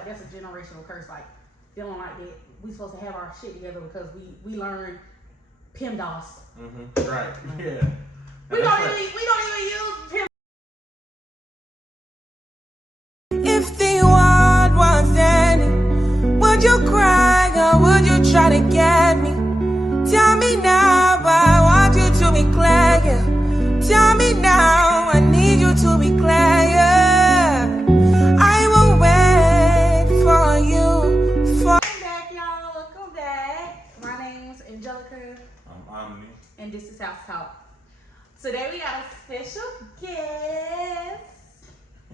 like that's a generational curse. Like feeling like that we supposed to have our shit together because we learned PEMDAS. Right. Yeah. We don't even use PEMDAS. If the world was ending, would you cry or would you try to get me? Tell me now, I want you to be clear, yeah. Tell me now, I need you to be clear, yeah. I will wait for you. Welcome back, y'all. Welcome back. My name's Angelica. I'm Omni. And this is House Talk. Today we got a special guest.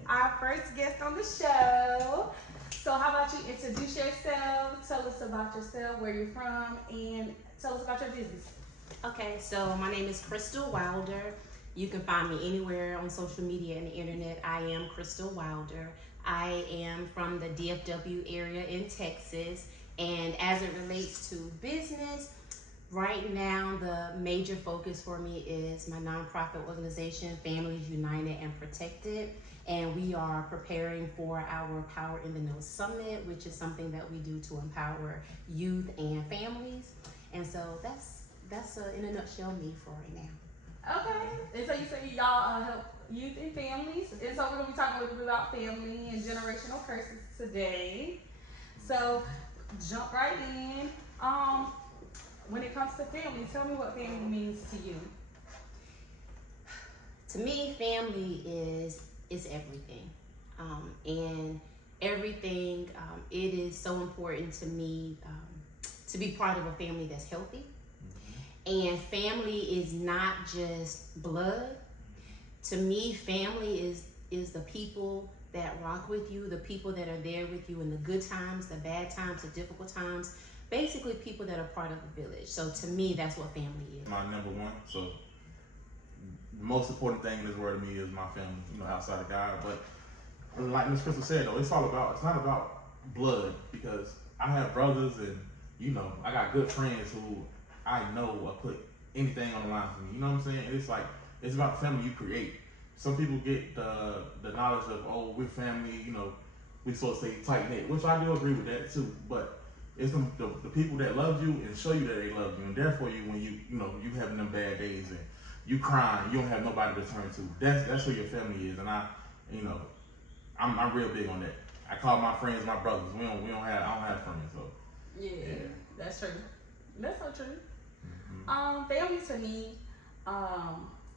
Our first guest on the show. So how about you introduce yourself, tell us about yourself, where you're from, and tell us about your business. Okay, so my name is Crystal Wilder. You can find me anywhere on social media and the internet. I am Crystal Wilder. I am from the DFW area in Texas. And as it relates to business, right now the major focus for me is my nonprofit organization, Families United and Protected. And we are preparing for our Power in the Know Summit, which is something that we do to empower youth and families. And so that's in a nutshell me for right now. Okay. And so you say y'all help youth and families. And so we're going to be talking a little bit about family and generational curses today. So jump right in. When it comes to family, tell me what family means to you. To me, family is everything. And everything, it is so important to me to be part of a family that's healthy. And family is not just blood. To me, family is the people that rock with you, the people that are there with you in the good times, the bad times, the difficult times. Basically, people that are part of the village. So to me, that's what family is. My number one. So the most important thing in this world to me is my family, outside of God. But like Miss Crystal said, though, it's not about blood, because I have brothers and, I got good friends who I know will put anything on the line for me. You know what I'm saying? And it's about the family you create. Some people get the knowledge of, oh, we're family, we sort of say tight knit, which I do agree with that too. But it's the people that love you and show you that they love you and there for you when you having them bad days and you crying, you don't have nobody to turn to. That's who your family is, and I'm real big on that. I call my friends my brothers. I don't have friends, so yeah. That's true. That's so true. Family to me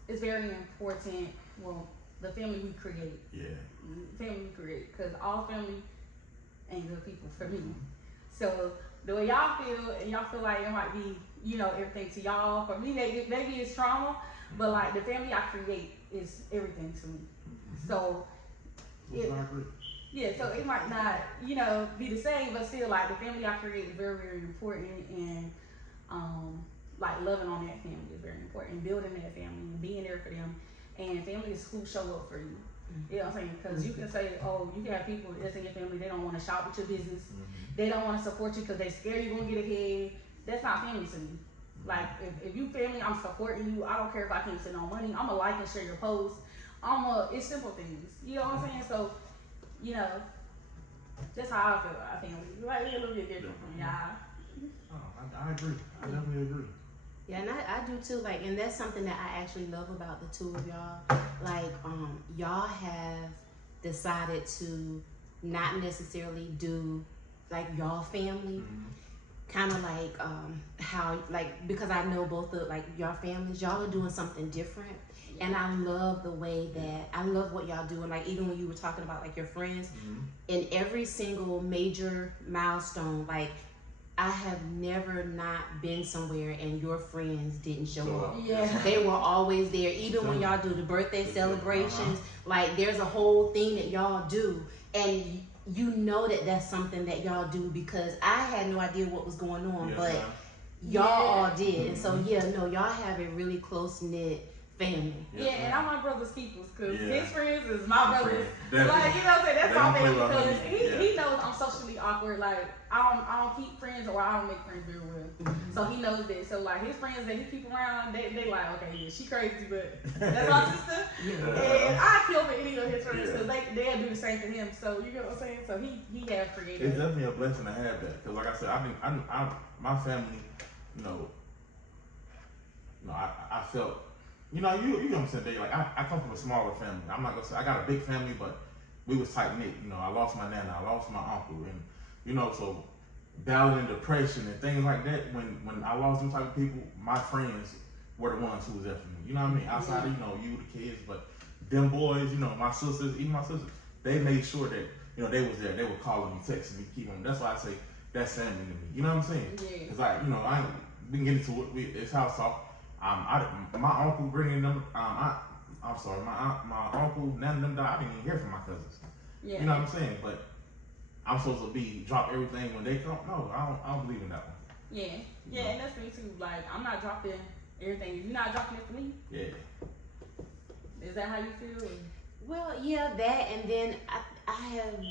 is very important. Well, the family we create. Yeah. Family we create, because all family ain't good people for me. So the way y'all feel, and y'all feel like it might be, everything to y'all. For me, maybe it's trauma, but like the family I create is everything to me. So so it might not, be the same, but still, like, the family I create is very, very important, and like loving on that family is very important, and building that family and being there for them. And family is who show up for you. You know what I'm saying? Because you can say, oh, you can have people that's in your family, they don't want to shop with your business. They don't want to support you because they scared you're going to get ahead. That's not family to me. Like, if you family, I'm supporting you. I don't care if I can't send no money. I'm going to like and share your posts. It's simple things. You know what I'm saying? So, that's how I feel about family. Like, we're a little bit different from y'all. I agree. I definitely agree. Yeah, and I do too. Like, and that's something that I actually love about the two of y'all. Like, y'all have decided to not necessarily do like y'all family, kind of like how, like, because I know both of like y'all families, y'all are doing something different. And I love the way that, I love what y'all do. And like, even when you were talking about like your friends, in every single major milestone, like, I have never not been somewhere and your friends didn't show up. Yeah. They were always there. Even when y'all do the birthday celebrations, like, there's a whole thing that y'all do. And you know that that's something that y'all do, because I had no idea what was going on, but y'all all did. And so, y'all have a really close-knit family. And I'm my brother's keepers, because his friends is my brothers. Like, you know what I'm saying? That's my family, because he knows I'm socially awkward. Like I don't keep friends, or I don't make friends very well. So he knows that. So like his friends that he keep around, they like, okay, yeah, she crazy, but that's my sister. And I kill for any of his friends because they'll do the same to him. So you get what I'm saying? So he has created. It's definitely a blessing to have that, because like I said, my family, I felt, you understand, Dave, like I come from a smaller family. I'm not gonna say I got a big family, but we was tight knit. I lost my nana, I lost my uncle, and so battling depression and things like that. When I lost them type of people, my friends were the ones who was there for me. You know what I mean? Outside of you, the kids, but them boys, my sisters, even my sisters, they made sure that they was there. They were calling me, texting me, keeping them. That's why I say that's family to me. You know what I'm saying? Yeah. Cause we can get into it. It's house talk. My uncle bringing them. I'm sorry, my uncle, none of them died. I didn't even hear from my cousins. Yeah. You know what I'm saying? But I'm supposed to drop everything when they come. No, I don't believe in that one. Yeah, and that's me too. Like I'm not dropping everything. If you're not dropping it for me. Yeah. Is that how you feel? Well, yeah, that, and then I have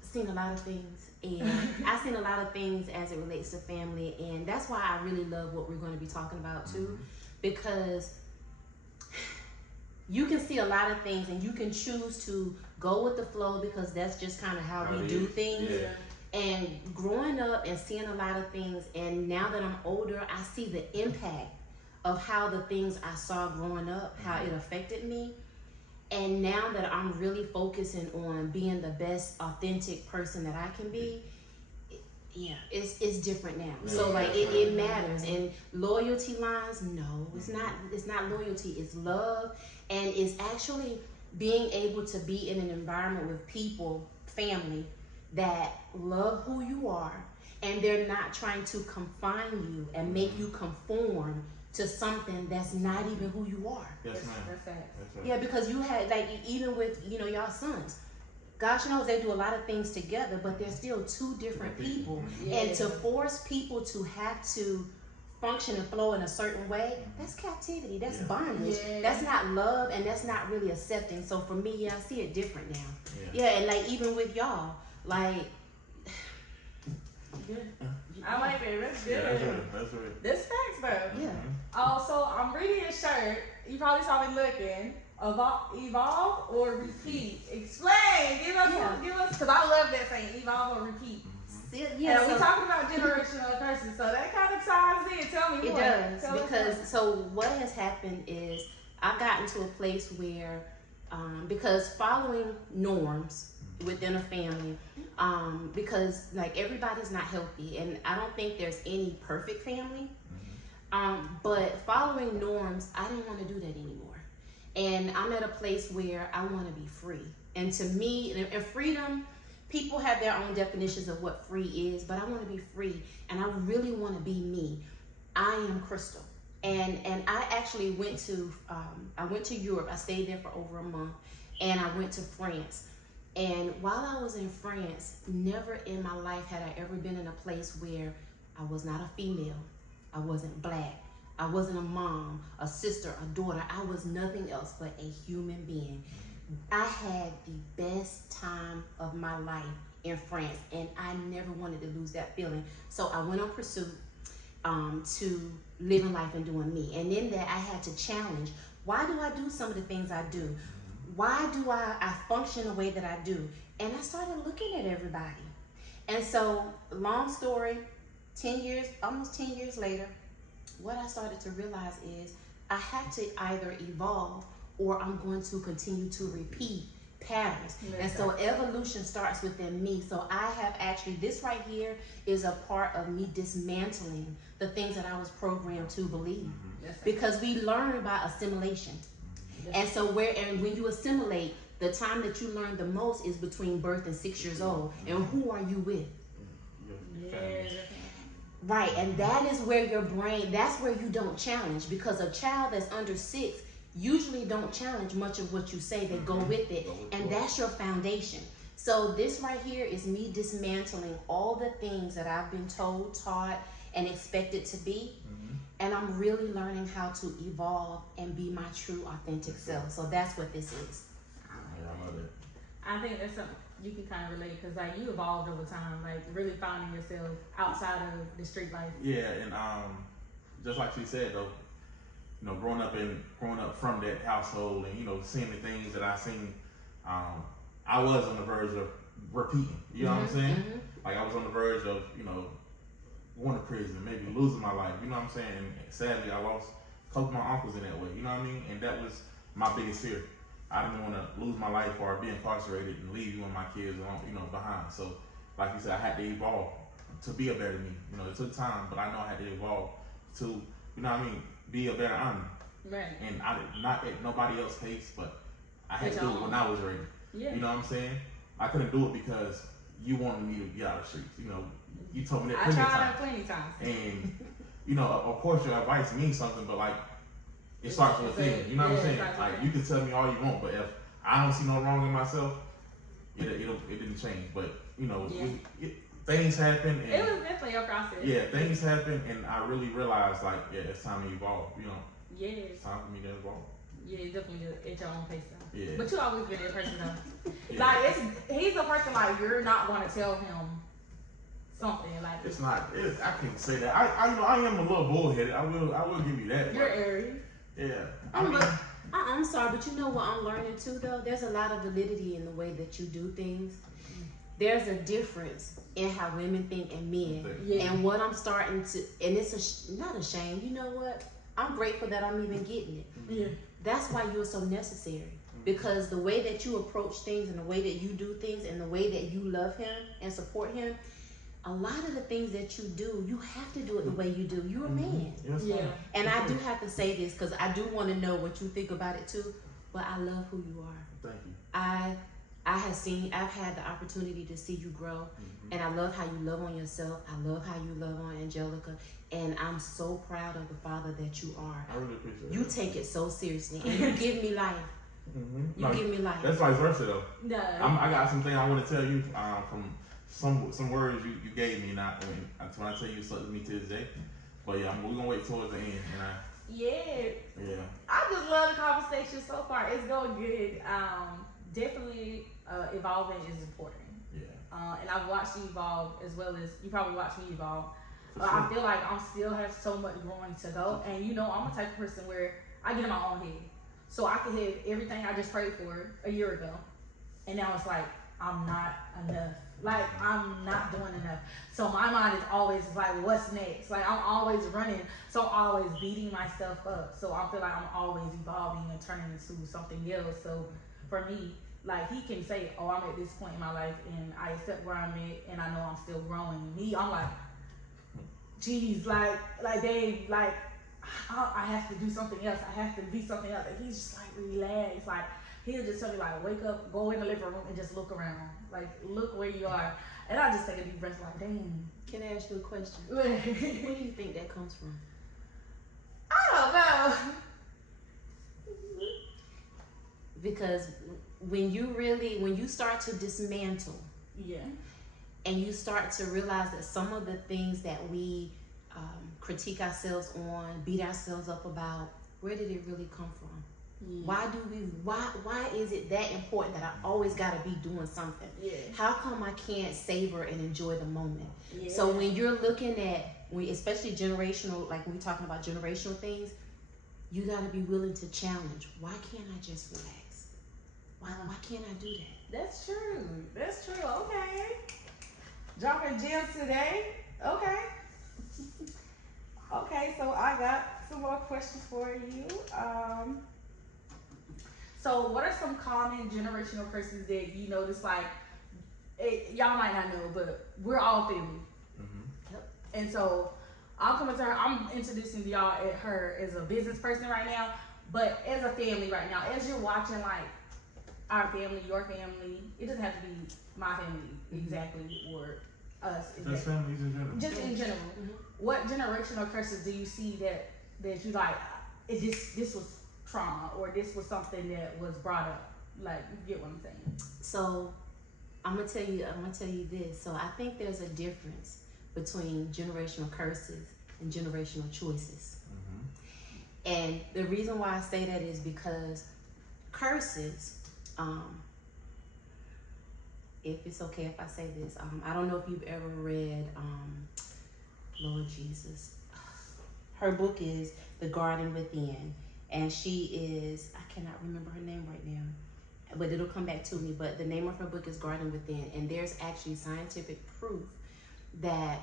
seen a lot of things, and I've seen a lot of things as it relates to family, and that's why I really love what we're going to be talking about too, because you can see a lot of things and you can choose to go with the flow because that's just kind of how we do things. Yeah. And growing up and seeing a lot of things, and now that I'm older, I see the impact of how the things I saw growing up, how it affected me. And now that I'm really focusing on being the best authentic person that I can be, it's different now. Yeah, so like it matters. And loyalty lines, no, it's not loyalty, it's love. And it's actually being able to be in an environment with people, family, that love who you are, and they're not trying to confine you and make you conform to something that's not even who you are. Yes, ma'am. That's right. Yeah, because you had, like, even with y'all sons, gosh knows they do a lot of things together, but they're still two different people. Yeah. And to force people to have to function and flow in a certain way, that's captivity, that's bondage. Yeah. That's not love, and that's not really accepting. So for me, I see it different now. Yeah. And like even with y'all, like I like that. That's good. That's right. This facts though. yeah. Also, I'm reading a shirt. You probably saw me looking. Evolve or repeat. Explain. Give us, because I love that saying, evolve or repeat. Yeah, And we're talking about generational curses, so that kind of ties in. Tell me more. It does, Tell us because more. so what has happened is I've gotten to a place where, because following norms within a family, because like everybody's not healthy, and I don't think there's any perfect family, but following norms, I don't want to do that anymore. And I'm at a place where I want to be free. And to me, and freedom, people have their own definitions of what free is, but I want to be free, and I really want to be me. I am Crystal, and I actually went to Europe. I stayed there for over a month, and I went to France. And while I was in France, never in my life had I ever been in a place where I was not a female, I wasn't black, I wasn't a mom, a sister, a daughter. I was nothing else but a human being. I had the best time of my life in France, and I never wanted to lose that feeling. So I went on pursuit to living life and doing me. And in that, I had to challenge, why do I do some of the things I do? Why do I function the way that I do? And I started looking at everybody. And so, long story, almost 10 years later, what I started to realize is I have to either evolve or I'm going to continue to repeat patterns. And so evolution starts within me. So I have actually, this right here is a part of me dismantling the things that I was programmed to believe. Because we learn by assimilation. And so when you assimilate, the time that you learn the most is between birth and 6 years old. And who are you with? Right, and that is where your brain, that's where you don't challenge, because a child that's under 6 usually don't challenge much of what you say. They go with it, and that's your foundation. So this right here is me dismantling all the things that I've been told, taught, and expected to be, and I'm really learning how to evolve and be my true, authentic self. So that's what this is. I love it. I think that's something you can kind of relate because like you evolved over time, like really finding yourself outside of the street life. Yeah, and just like she said though, you know, growing up from that household, and you know, seeing the things that I seen, I was on the verge of repeating. You know what I'm saying? Like I was on the verge of, you know, going to prison, maybe losing my life. You know what I'm saying? And sadly, I lost a couple of my uncles in that way. You know what I mean? And that was my biggest fear. I didn't want to lose my life or be incarcerated and leave you and my kids, you know, behind. So, like you said, I had to evolve to be a better me. You know, it took time, but I know I had to evolve to, you know what I mean, be a better Army. Right. And I did not at nobody else's pace, but I had to do it when I was ready. Yeah. You know what I'm saying? I couldn't do it because you wanted me to get out of the streets. You know, you told me that plenty of times. I tried plenty of times. And, you know, of course your advice means something, but like, it starts within. You know what I'm saying? Like, you can tell me all you want, but if I don't see no wrong in myself, it didn't change. But, you know, things happen. And, it was definitely a process. Yeah, things happen, and I really realized, like, yeah, it's time to evolve, you know? Yeah. It's time for me to evolve. Yeah, definitely at your own pace though. Yeah. But you always been that person though. Yeah. Like he's a person like you're not gonna tell him something like it's not. I can't say that. I you know I am a little bullheaded. I will give you that. You're airy. Yeah. I'm sorry, but you know what I'm learning too though? There's a lot of validity in the way that you do things. There's a difference in how women think and men. Yeah. And what I'm starting to, and it's not a shame. You know what? I'm grateful that I'm even getting it. Yeah. That's why you're so necessary. Because the way that you approach things and the way that you do things and the way that you love him and support him, a lot of the things that you do, you have to do it the way you do. You're a man. Yes, yeah. And I do have to say this because I do want to know what you think about it too. But I love who you are. Thank you. I've had the opportunity to see you grow, and I love how you love on yourself. I love how you love on Angelica, and I'm so proud of the father that you are. I really appreciate it. You take it so seriously, and you give me life. You give me life. That's vice versa though. No. I got something I want to tell you from some words you gave me. Not when I tell you something to me to this day. But yeah, we're gonna wait towards the end. Yeah. I just love the conversation so far. It's going good. Definitely evolving is important. Yeah. And I've watched you evolve as well as you probably watched me evolve. For sure. I feel like I still have so much growing to go. And you know, I'm a type of person where I get in my own head. So I could hit everything I just prayed for a year ago. And now it's like, I'm not enough. Like, I'm not doing enough. So my mind is always like, what's next? Like, I'm always running. So I'm always beating myself up. So I feel like I'm always evolving and turning into something else. So for me, like, he can say, oh, I'm at this point in my life and I accept where I'm at and I know I'm still growing. Me, I'm like, geez, like Dave, like, I have to do something else. I have to be something else. And he's just like, relax. Like, he'll just tell me, like, wake up, go in the living room and just look around. Like, look where you are. And I just take a deep breath, like, damn. Can I ask you a question? Where do you think that comes from? I don't know. Because when you start to dismantle, Yeah. and you start to realize that some of the things that we critique ourselves on, beat ourselves up about, where did it really come from? Yeah. Why is it that important that I always gotta be doing something? Yeah. How come I can't savor and enjoy the moment? Yeah. So when you're looking at, especially generational, like when we're talking about generational things, you gotta be willing to challenge. Why can't I just relax? Why can't I do that? That's true. Okay. Dropping gems today. Okay. Okay, so I got some more questions for you. So what are some common generational curses that you notice, like, y'all might not know, but we're all family. Yep. And so I'm coming to her, I'm introducing y'all at her as a business person right now, but as a family right now, as you're watching, like, our family, your family, it doesn't have to be my family exactly, or us. Just families in general. Just in general. What generational curses do you see that you like, this was trauma, or this was something that was brought up? Like, you get what I'm saying? So I'm gonna tell you this. So I think there's a difference between generational curses and generational choices. And the reason why I say that is because curses, if it's okay if I say this, I don't know if you've ever read, Lord Jesus. Her book is The Garden Within, and she is, I cannot remember her name right now, but it'll come back to me. But the name of her book is Garden Within, and there's actually scientific proof that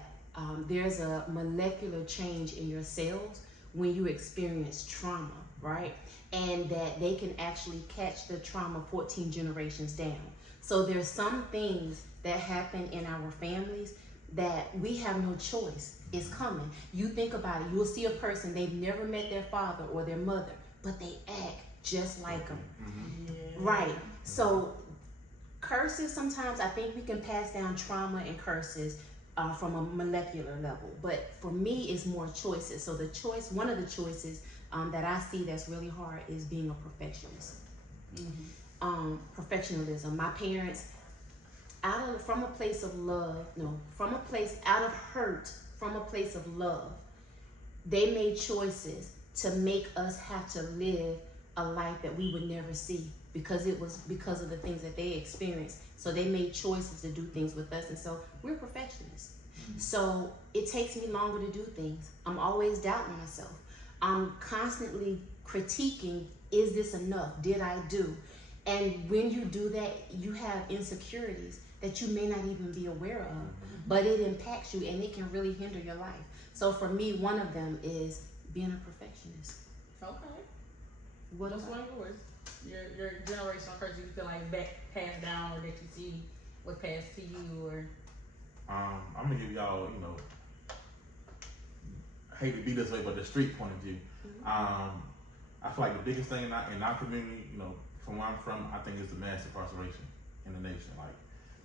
there's a molecular change in your cells when you experience trauma, right? And that they can actually catch the trauma 14 generations down. So there's some things that happen in our families that we have no choice. It's coming. You think about it. You'll see a person, they've never met their father or their mother, but they act just like them. Mm-hmm. Yeah. Right. So curses, sometimes I think we can pass down trauma and curses from a molecular level. But for me, it's more choices. So one of the choices that I see that's really hard is being a perfectionist. Mm-hmm. Perfectionism. My parents, from a place of love, no, from a place out of hurt, from a place of love, they made choices to make us have to live a life that we would never see, because it was because of the things that they experienced. So they made choices to do things with us, and so we're perfectionists. So it takes me longer to do things. I'm always doubting myself. I'm constantly critiquing, is this enough? Did I do? And when you do that, you have insecurities that you may not even be aware of, but it impacts you and it can really hinder your life. So for me, one of them is being a perfectionist. Okay. What What's about- one of yours? Your generational curse you feel like passed down, or that you see was passed to you, or I'm gonna give y'all, you know, I hate to be this way, but the street point of view. I feel like the biggest thing in our community, you know, from where I'm from, I think is the mass incarceration in the nation. Like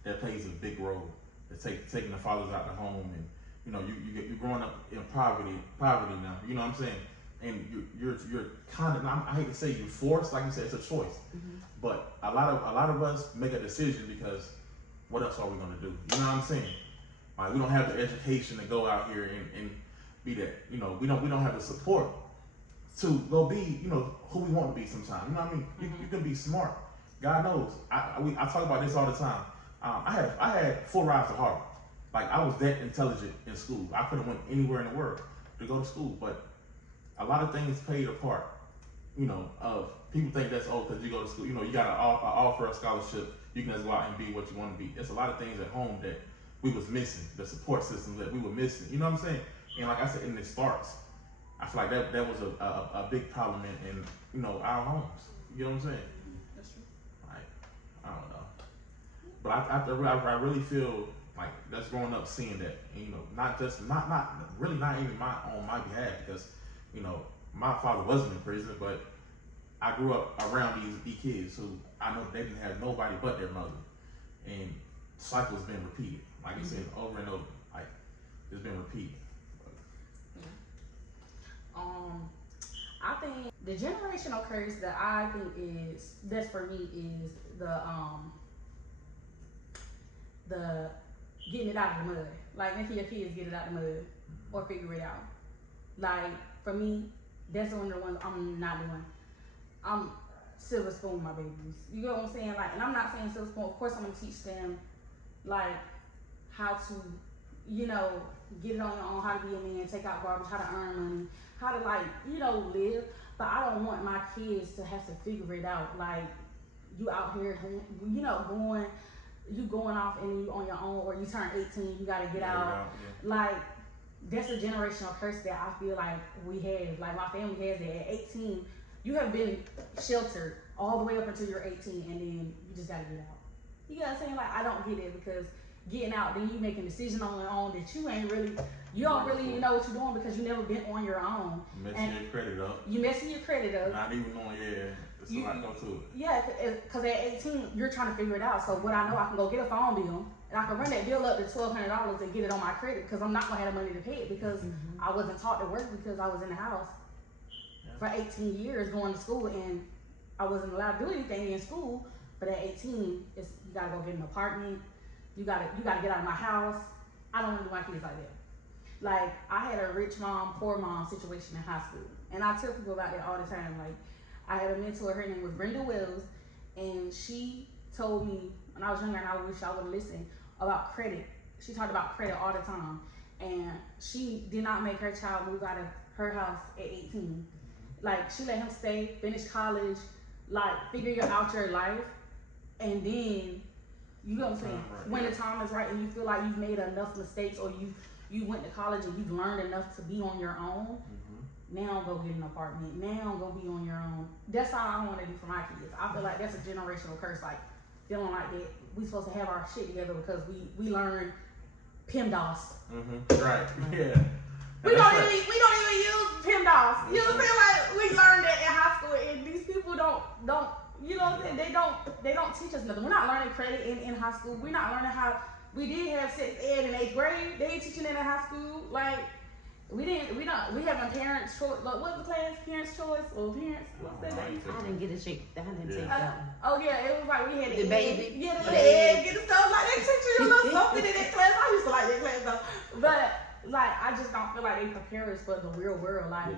that plays a big role. It's taking the fathers out the home, and you know, you're growing up in poverty now. You know what I'm saying? And you're kind of, I hate to say you're forced. Like you said, it's a choice. But a lot of us make a decision because what else are we gonna do? You know what I'm saying? Like we don't have the education to go out here and be that. You know, we don't have the support to go be, you know, who we want to be sometimes. You know what I mean? You can be smart. God knows. I talk about this all the time. I had 4 rides to Harvard. Like I was that intelligent in school. I could have went anywhere in the world to go to school, but a lot of things played a part. You know, of people think that's because you go to school. You know, you got to offer a scholarship. You can just go out and be what you want to be. There's a lot of things at home that we was missing. The support system that we were missing. You know what I'm saying? And like I said, and it starts. I feel like that was a big problem in you know our homes. You know what I'm saying? that's true. Like I don't know, but I really feel like that's growing up seeing that, and, you know, not even on my behalf, because you know my father wasn't in prison, but I grew up around these kids who I know they didn't have nobody but their mother, and cycles been repeated. Like you said, over and over, like it's been repeated. I think the generational curse that I think that's for me is the getting it out of the mud. Like making your kids get it out of the mud or figure it out. Like for me, that's one of the ones I'm not doing. I'm silver spoon my babies. You know what I'm saying? Like, and I'm not saying silver spoon. Of course, I'm gonna teach them like how to, you know, get it on your own, how to be a man, take out garbage, how to earn money, how to, like, you know, live. But I don't want my kids to have to figure it out. Like, you out here, you know, going off and you on your own, or you turn 18, you gotta get out. Yeah. Like, that's a generational curse that I feel like we have. Like, my family has that. At 18, you have been sheltered all the way up until you're 18, and then you just gotta get out. You know what I'm saying? Like, I don't get it, because getting out, then you making decisions on your own that you don't really know what you're doing, because you never been on your own. Messing your credit up. You messing your credit up. Not even knowing, there's a lot go to it. Yeah, because at 18, you're trying to figure it out. So what I know, I can go get a phone bill, and I can run that bill up to $1,200 and get it on my credit, because I'm not gonna have the money to pay it, because I wasn't taught to work, because I was in the house for 18 years going to school, and I wasn't allowed to do anything in school. But at 18, you gotta go get an apartment. You gotta get out of my house. I don't want to do my kids like that. Like, I had a rich mom, poor mom situation in high school, and I tell people about that all the time. Like, I had a mentor. Her name was Brenda Wells, and she told me, when I was younger, and I wish I would have listened about credit. She talked about credit all the time, and she did not make her child move out of her house at 18. Like, she let him stay, finish college, like, figure out your life, and then, you know what I'm saying, Right, when the time is right and you feel like you've made enough mistakes, or you went to college and you've learned enough to be on your own, now go get an apartment, now go be on your own. That's all I want to do for my kids. I feel like that's a generational curse, like, feeling like that we supposed to have our shit together because we learned PEMDAS. Right. Yeah. We don't even use PEMDAS. You know what I'm saying? Like, we learned that in high school, and these people don't you know what I'm saying? They don't teach us nothing. We're not learning credit in high school. We're not learning how. We did have sex ed in 8th grade. They ain't teaching that in high school. Like, we having parents' choice. Like, what's the class? Parents' choice or parents? What's that? I didn't get a shake. I didn't take that one. Oh yeah, it was like we had The baby. Yeah, the egg and stuff like that. Teach you a little something in that class. I used to like that class though. But like, I just don't feel like they prepare us for the real world. Like,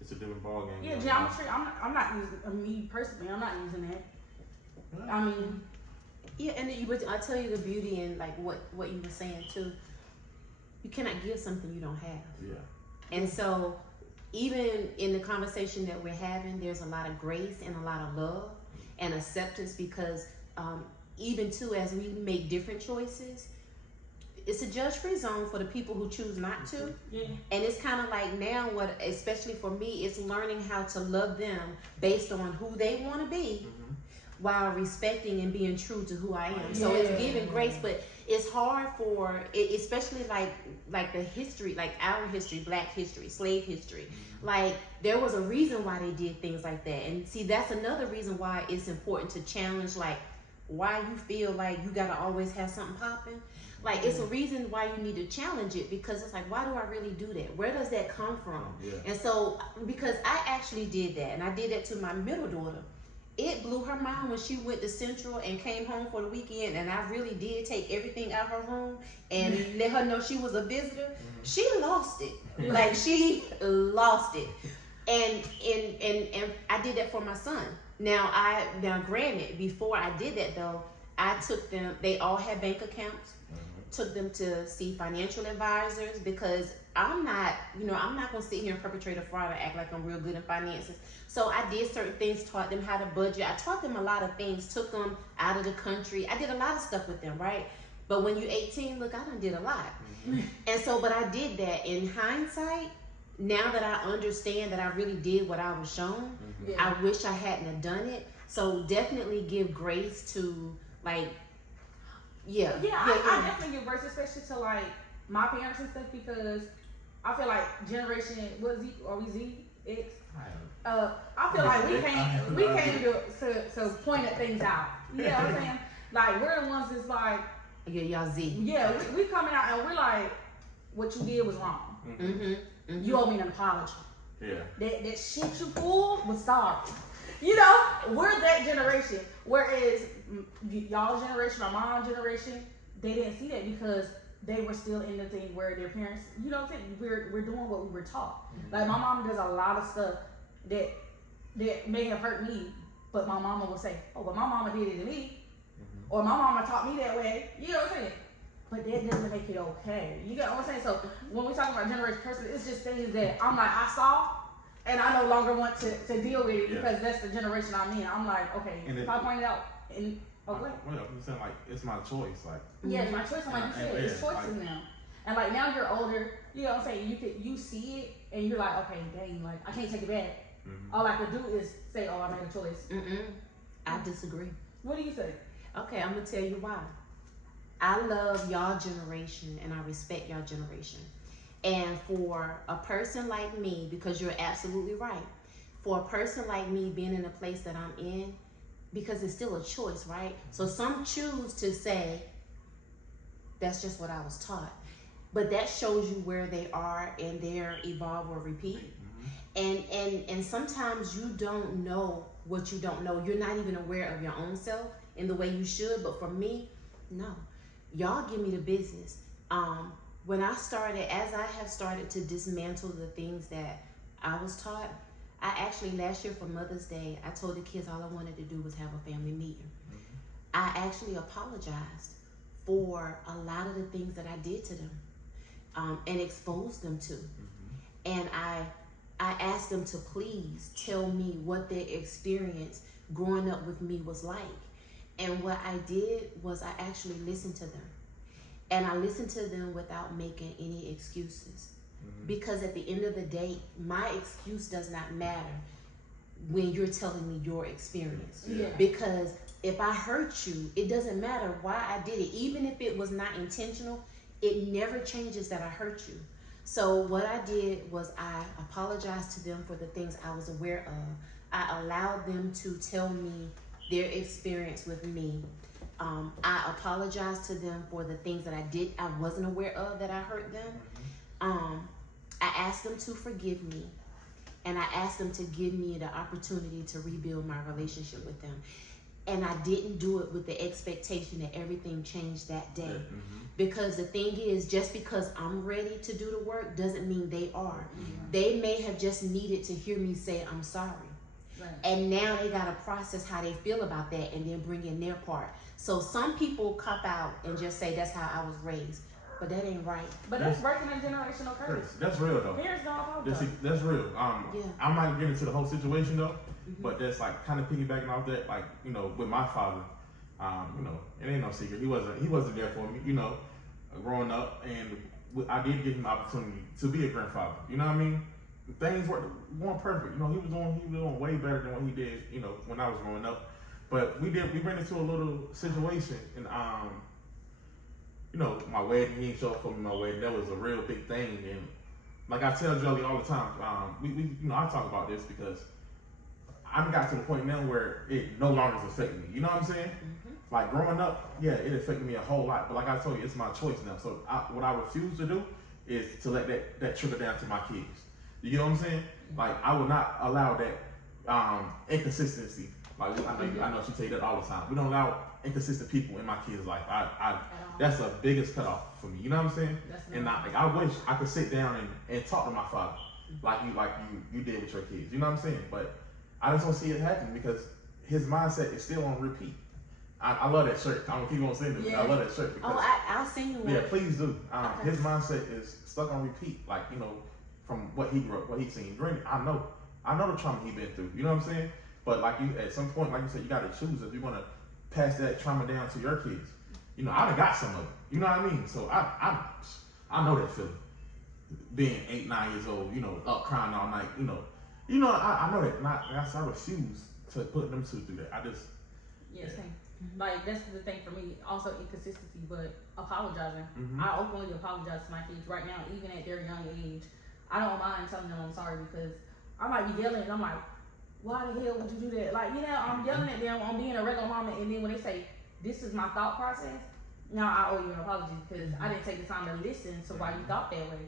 it's a different ball game. yeah, geometry. I'm not using me personally. I'm not using that. I mean, yeah, and I tell you the beauty in like what you were saying too. You cannot give something you don't have. Yeah. And so, even in the conversation that we're having, there's a lot of grace and a lot of love and acceptance because even too, as we make different choices, it's a judge-free zone for the people who choose not to. yeah. And it's kind of like now, what, especially for me, it's learning how to love them based on who they want to be, while respecting and being true to who I am. So it's giving grace, but it's hard for it, especially like the history, like our history, Black history, slave history. Like, there was a reason why they did things like that. And see, that's another reason why it's important to challenge, like, why you feel like you gotta always have something popping. Like, it's a reason why you need to challenge it, because it's like, why do I really do that? Where does that come from? And so, because I actually did that, and I did that to my middle daughter. It blew her mind when she went to Central and came home for the weekend, and I really did take everything out of her room and let her know she was a visitor. She lost it. Like, she lost it. And I did that for my son. Now granted, before I did that though, I took them, they all had bank accounts, took them to see financial advisors, because I'm not gonna sit here and perpetrate a fraud and act like I'm real good in finances. So I did certain things, taught them how to budget. I taught them a lot of things, took them out of the country. I did a lot of stuff with them, right? But when you're 18, look, I done did a lot. And so, but I did that. In hindsight, now that I understand that I really did what I was shown, I wish I hadn't have done it. So definitely give grace to, like, I definitely give grace, especially to like my parents and stuff, because I feel like generation, what Z, are we Z, X? I feel like we came to point at things out. You know what I'm saying? Like, we're the ones that's like, y'all Z. Yeah, we coming out and we're like, what you did was wrong. You owe me an apology. Yeah. That shit you pulled was sorry. You know, we're that generation. Whereas y'all generation, my mom's generation, they didn't see that because they were still in the thing where their parents, you know what I'm saying, we're doing what we were taught. Like, my mom does a lot of stuff that may have hurt me, but my mama will say, oh, but my mama did it to me. Or my mama taught me that way. You know what I'm saying? But that doesn't make it okay. You get what I'm saying? So when we talk about generational curses, it's just things that I'm like, I saw, and I no longer want to deal with it because that's the generation I'm in. I'm like, okay, if I point it out, and I'm saying, like, it's my choice. Like, yeah, it's my choice. And like you said, it's choices now. And like, now you're older, you know what I'm saying? You see it, and you're like, okay, dang, like, I can't take it back. All I could do is say, oh, I made a choice. I disagree. What do you say? Okay, I'm gonna tell you why. I love y'all generation and I respect y'all generation. And for a person like me, because you're absolutely right, for a person like me being in the place that I'm in, because it's still a choice, right? So some choose to say, that's just what I was taught. But that shows you where they are in their evolve or repeat. And sometimes you don't know what you don't know. You're not even aware of your own self in the way you should. But for me, no. Y'all give me the business. When I started, as I have started to dismantle the things that I was taught, I actually, last year for Mother's Day, I told the kids all I wanted to do was have a family meeting. I actually apologized for a lot of the things that I did to them, and exposed them to. And I asked them to please tell me what their experience growing up with me was like. And what I did was I actually listened to them. And I listened to them without making any excuses. Because at the end of the day, my excuse does not matter when you're telling me your experience. Yeah. Because if I hurt you, it doesn't matter why I did it. Even if it was not intentional, it never changes that I hurt you. So what I did was I apologized to them for the things I was aware of. I allowed them to tell me their experience with me. I apologized to them for the things that I wasn't aware of that I hurt them. I asked them to forgive me, and I asked them to give me the opportunity to rebuild my relationship with them. And I didn't do it with the expectation that everything changed that day. Because the thing is, just because I'm ready to do the work doesn't mean they are. They may have just needed to hear me say, I'm sorry. Right. And now they got to process how they feel about that and then bring in their part. So some people cop out and just say, that's how I was raised. But that ain't right. But that's breaking a generational curse. That's real though. Parents don't apologize. That's real. Yeah. I'm not getting into the whole situation though, but that's like kind of piggybacking off that, like, you know, with my father, you know, it ain't no secret. He wasn't there for me, you know, growing up, and I did give him the opportunity to be a grandfather. You know what I mean? Things weren't perfect. You know, he was doing way better than what he did, you know, when I was growing up. But we ran into a little situation, and you know, my wedding, he didn't show up for me my wedding. That was a real big thing. And like I tell Jelly all the time, we you know, I talk about this because I got to the point now where it no longer is affecting me. You know what I'm saying? Like growing up, yeah, it affected me a whole lot. But like I told you, it's my choice now. So what I refuse to do is to let that trickle down to my kids. You get what I'm saying? Like I will not allow that inconsistency. Like I know she tell you that all the time. We don't allow inconsistent people in my kids' life. That's the biggest cutoff for me. You know what I'm saying? And I wish I could sit down and talk to my father like you did with your kids. You know what I'm saying? But I just don't see it happening because his mindset is still on repeat. I love that shirt. I'm gonna keep on saying it. Yeah. I love that shirt because I'll send you one. Yeah, please do. Okay. His mindset is stuck on repeat. Like, you know, from what he grew up, what he's seen. Granted, I know the trauma he been through. You know what I'm saying? But like at some point, like you said, you gotta choose if you're gonna pass that trauma down to your kids. You know, I done got some of it. You know what I mean? So I know that feeling. Being 8, 9 years old, you know, up crying all night, you know, I know that. And I refuse to put them two through that. I just Same. Like that's the thing for me. Also inconsistency, but apologizing. I openly apologize to my kids right now, even at their young age. I don't mind telling them I'm sorry because I might be yelling and I'm like, why the hell would you do that? Like, you know, I'm yelling at them, I'm being a regular mama, and then when they say, this is my thought process, now I owe you an apology because I didn't take the time to listen to why you thought that way.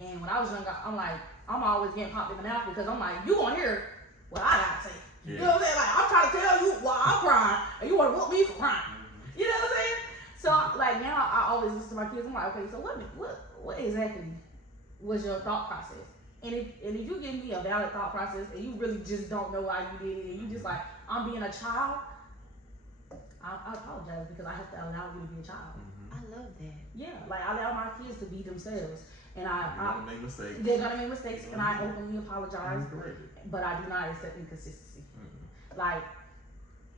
And when I was younger, I'm like, I'm always getting popped in the mouth because I'm like, you gonna hear what I gotta say. Yeah. You know what I'm saying? Like, I'm trying to tell you why I'm crying, and you wanna whoop me for crying. You know what I'm saying? So, like, now I always listen to my kids. I'm like, okay, so what exactly was your thought process? And if you give me a valid thought process and you really just don't know why you did it, and you just like, I'm being a child, I apologize because I have to allow you to be a child. I love that. Yeah, like I allow my kids to be themselves, and they're gonna make mistakes. They're gonna make mistakes, and I openly apologize. But I do not accept inconsistency. Like,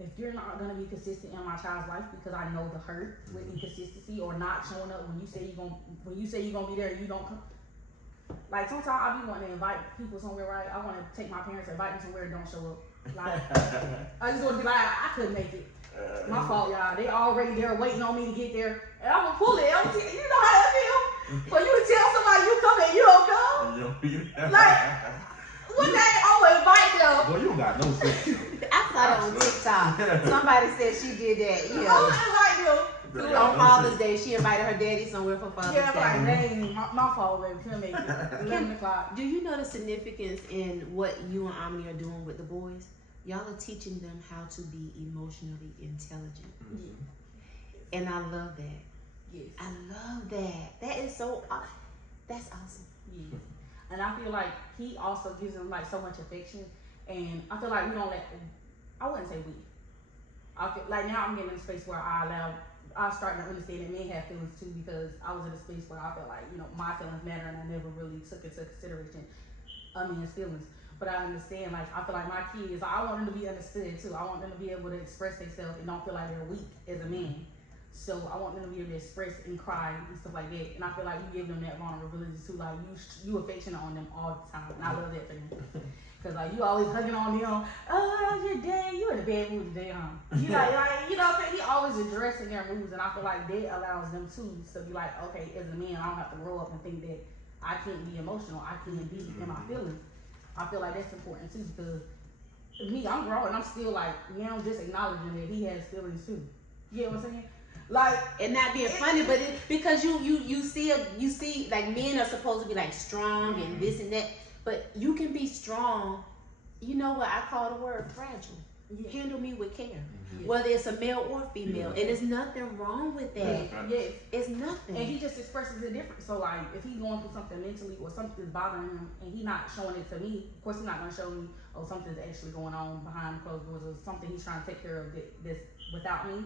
if you're not gonna be consistent in my child's life because I know the hurt with inconsistency or not showing up when you say you're gonna be there and you don't come. Like sometimes I be wanting to invite people somewhere, right? I want to take my parents, invite them somewhere, and don't show up. Like I just want to be like, I couldn't make it. My fault, y'all. They already there waiting on me to get there, and I'm gonna pull it. You know how that feel? For you to tell somebody you come and you don't come. Like one day I will invite them. Boy, you don't got no sense. I saw that on TikTok. Somebody said she did that. Yeah. I will invite them. On Father's Day, she invited her daddy somewhere for Father's Day. Yeah, I'm like, dang, my fault, baby. Couldn't make it. 11 o'clock. Do you know the significance in what you and Omni are doing with the boys? Y'all are teaching them how to be emotionally intelligent. And I love that. Yes. I love that. That is so, that's awesome. Yes. And I feel like he also gives them like so much affection. And I feel like we don't let, I wouldn't say we. I feel like now I'm getting in a space where I starting to understand that men have feelings too, because I was in a space where I felt like, you know, my feelings matter, and I never really took into consideration a man's feelings. But I understand, like, I feel like my kids, I want them to be understood too. I want them to be able to express themselves and don't feel like they're weak as a man. So I want them to be able to express and cry and stuff like that. And I feel like you give them that vulnerability too. Like, you affectionate on them all the time, and I love that for them. Cause like you always hugging on them. Oh, how's your day? You in a bad mood today, huh? You like you know what I'm saying? He always addressing their moods, and I feel like that allows them too to be like, okay, as a man, I don't have to grow up and think that I can't be emotional. I can't be in my feelings. I feel like that's important too, because me, I'm growing. I'm still like, now just acknowledging that he has feelings too. You know what I'm saying? Like, and not being funny, but because you see like men are supposed to be like strong and this and that, but you can be strong. You know what I call the word fragile. Yeah. Handle me with care, whether it's a male or female, and there's nothing wrong with that. Yes, it's nothing. And he just expresses it different. So like, if he's going through something mentally or something's bothering him, and he's not showing it to me, of course he's not gonna show me, oh, something's actually going on behind closed doors, or something he's trying to take care of that's without me.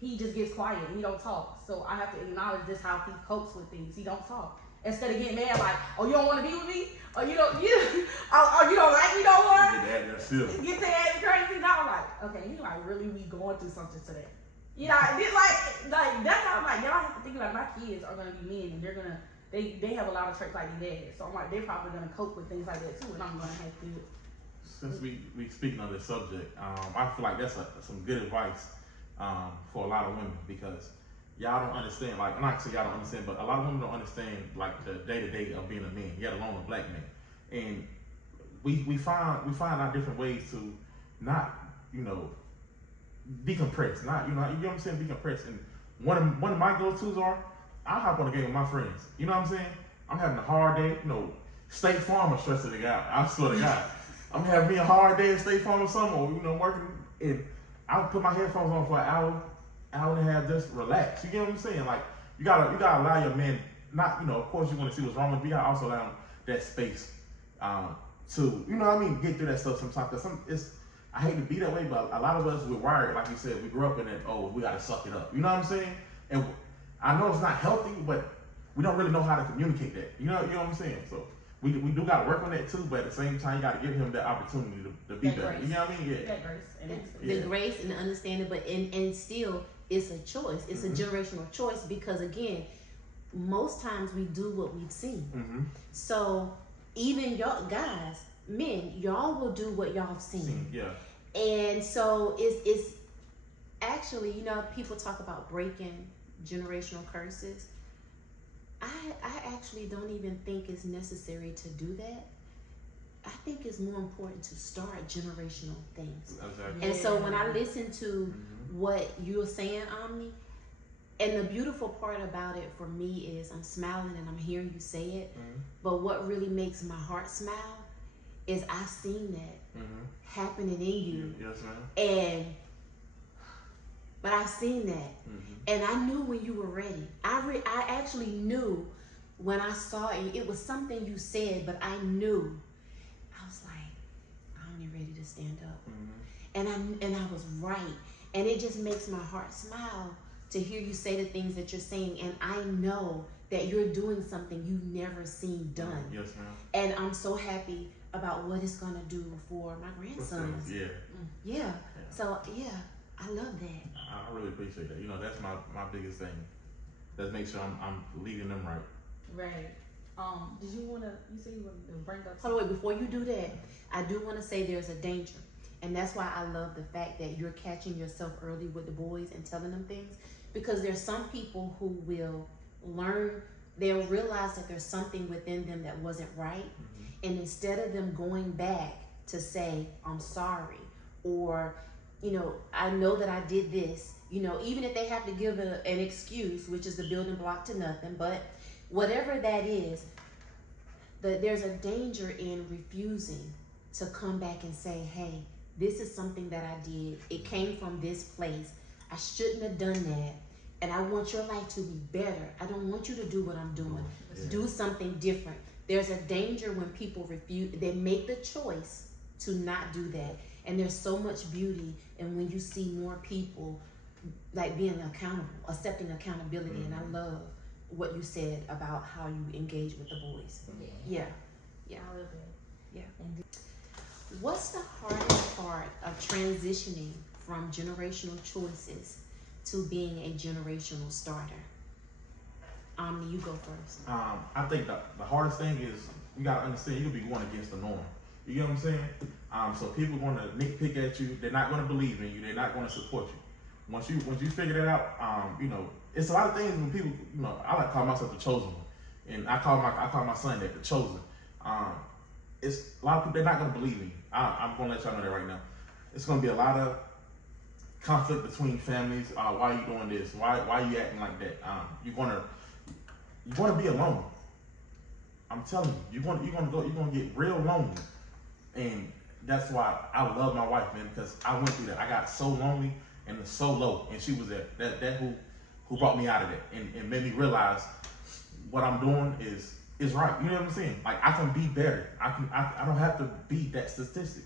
He just gets quiet and he don't talk. So I have to acknowledge this, how he copes with things. He don't talk. Instead of getting mad like, oh, you don't want to be with me? Or you don't like me no more? Get the ass crazy. Now I'm like, okay, he like really be going through something today. You know, like that's how I'm like, y'all have to think about, my kids are gonna be men, and they're gonna they have a lot of traits like their dad. So I'm like, they're probably gonna cope with things like that too, and I'm gonna have to. Since we speaking on this subject, I feel like that's some good advice for a lot of women, because y'all don't understand, like, I'm not saying y'all don't understand, but a lot of women don't understand like the day-to-day of being a man, yet alone a black man. And we find out different ways to not, you know, decompress, not, you know what I'm saying, decompress. And one of my go-tos are, I'll hop on a game with my friends. You know what I'm saying? I'm having a hard day, you know, State Farm is stressing the guy. I swear to God. I'm having me a hard day at State Farm or something, or, you know, working, and I'll put my headphones on for an hour and a half, just relax. You get what I'm saying? Like, you gotta allow your man, not, you know, of course you want to see what's wrong with him, but you gotta also allow him that space to, you know what I mean, get through that stuff sometimes. Cause I hate to be that way, but a lot of us, we're wired, like you said, we grew up in that, oh, we gotta suck it up. You know what I'm saying? And I know it's not healthy, but we don't really know how to communicate that. You know what I'm saying? So we do gotta work on that too, but at the same time, you gotta give him that opportunity to be better. You know what I mean? Yeah. That grace and the grace and the understanding, but and still, it's a choice. It's a generational choice, because again, most times we do what we've seen. So even y'all guys, men, y'all will do what y'all have seen. Yeah. And so it's actually, you know, people talk about breaking generational curses. I actually don't even think it's necessary to do that. I think it's more important to start generational things. Exactly. And so when I listen to what you're saying, Omni, and the beautiful part about it for me is I'm smiling and I'm hearing you say it, but what really makes my heart smile is I've seen that happening in you. Yes, ma'am. But I've seen that, and I knew when you were ready. I actually knew when I saw it. It was something you said, but I knew. I was like, I'm ready to stand up, and I was right, and it just makes my heart smile to hear you say the things that you're saying, and I know that you're doing something you've never seen done. Yes, ma'am. And I'm so happy about what it's gonna do for my grandsons. Yeah. So yeah, I love that. I really appreciate that. You know, that's my biggest thing. Let's make sure I'm leading them right. Right. Did you say you wanted to bring up? Hold on, wait, before you do that, I do want to say there's a danger. And that's why I love the fact that you're catching yourself early with the boys and telling them things. Because there's some people who will learn, they'll realize that there's something within them that wasn't right. And instead of them going back to say, I'm sorry, or, you know, I know that I did this, you know, even if they have to give an excuse, which is the building block to nothing, but whatever that is, there's a danger in refusing to come back and say, hey, this is something that I did. It came from this place. I shouldn't have done that. And I want your life to be better. I don't want you to do what I'm doing. Do something different. There's a danger when people refuse, they make the choice to not do that. And there's so much beauty in when you see more people like being accountable, accepting accountability. And I love what you said about how you engage with the boys. Yeah. I love that. Yeah. And What's the hardest part of transitioning from generational choices to being a generational starter? Omni, you go first. I think the hardest thing is you gotta understand you'll be going against the norm. You get what I'm saying? So people going to nitpick at you. They're not going to believe in you. They're not going to support you. Once you figure that out, you know, it's a lot of things when people, you know, I like to call myself the chosen one, and I call my son that, the chosen. It's a lot of people, they're not going to believe in you. I'm going to let y'all know that right now. It's going to be a lot of conflict between families. Why are you doing this? Why are you acting like that? You're gonna be alone. I'm telling you, you're gonna get real lonely, and that's why I love my wife, man, because I went through that. I got so lonely and so low, and she was that who brought me out of that and made me realize what I'm doing is right. You know what I'm saying? Like, I can be better. I don't have to be that statistic.